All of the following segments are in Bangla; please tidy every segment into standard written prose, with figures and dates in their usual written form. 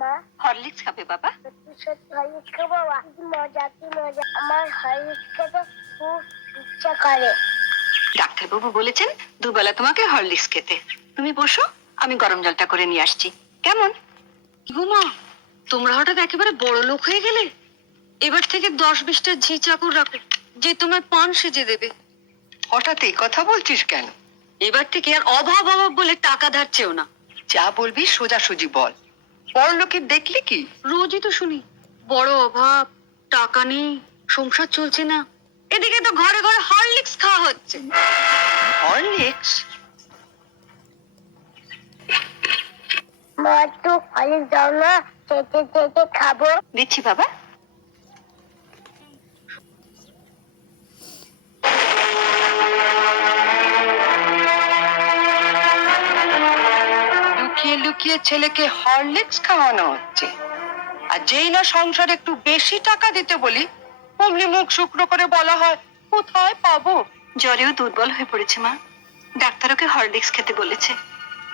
মা? হরলিক্স খাবে বাবা? সত্যি সত্যি হরলিক্স খাবো বাবা? কি মজা কি মজা, আমার হরলিক্স খেতে খুব ইচ্ছা করে। ডাক্তারবাবু বলেছেন দুবেলা তোমাকে হরলিক্স খেতে। তুমি বসো, আমি গরম জলটা করে নিয়ে আসছি। কেমন? ঘুমা, তোমরা হঠাৎ একেবারে বড় লোক হয়ে গেলে। এবার থেকে 10-20টা ঝি চাকর রাখো, যে তোমার পান সেজে দেবে। হঠাৎ এই কথা বলছিস কেন? এবার থেকে আর অভাব অভাব বলে টাকা ধার চেও না। যা বলবি সোজাসুজি বল। বড় লোকের দেখলি কি? রোজই তো শুনি বড় অভাব, টাকা নেই, সংসার চলছে না। এদিকে তো ঘরে ঘরে হরলিক্স খাওয়া হচ্ছে। হরলিক্স? মা একটু হরলিক্স দাও না, চেটে চেটে খাবো। দিচ্ছি বাবা। লুকিয়ে লুকিয়ে ছেলেকে হরলিক্স খাওয়ানো হচ্ছে, আর যেই না সংসারে একটু বেশি টাকা দিতে বলি অমনি মুখ শুকনো করে বলা হয় কোথায় পাবো। জ্বরেও দুর্বল হয়ে পড়েছে মা, ডাক্তার ওকে হরলিক্স খেতে বলেছে,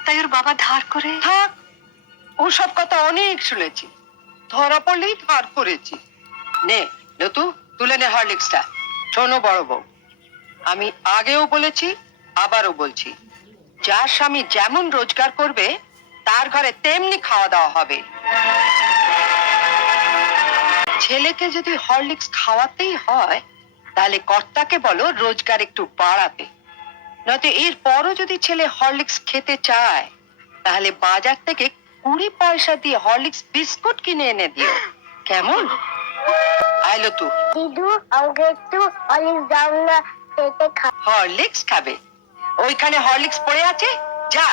তাই ওর বাবা ধার করে। থাক, ওসব কথা অনেক শুনেছি, ধরা পড়লেই ধার করেছি। নে লতু, তুলে নে হরলিক্সটা। শোনো বড় বউ, আমি আগেও বলেছি আবারও বলছি, যার স্বামী যেমন রোজগার করবে তার ঘরে তেমনি খাওয়া দাওয়া হবে। ছেলেকে যদি হরলিক্স খাওয়াতেই হয় তাহলে কর্তাকে বলো রোজগার একটু বাড়াতে। নয়তো এর পরও যদি ছেলে হরলিক্স খেতে চায় তাহলে বাজার থেকে 20 পয়সা দিয়ে হরলিক্স বিস্কুট কিনে এনে দিও, কেমন? আইলো তু। দিদু আমাকে একটু হরলিক্স দাও না, চেটে খাবো। হরলিক্স খাবে? ওইখানে হরলিক্স পড়ে আছে, যা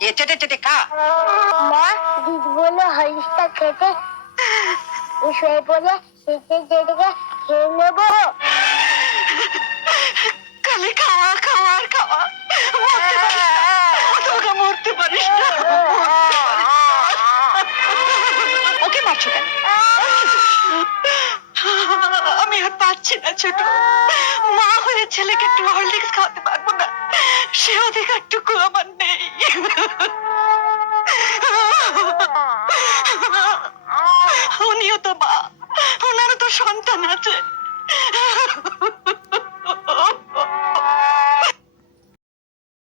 গিয়ে চেটে চেটে খা। মা, দিদি বলে হরলিক্সটা খেতে, শুয়ে পড়ে চেটে চেটে খেয়ে নেবো। খালি খাওয়া খাওয়া আর খাওয়া, তোকে মরতে পারিস না। ওকে মারছো কেন? আমি আর পাচ্ছি না ছোট, মা হয়ে ছেলেকে একটু হরলিক্স খাওয়াতে পারবো না, সে অধিকারটুকু আমার নেই। উনিও তো মা, ওনারও তো সন্তান আছে।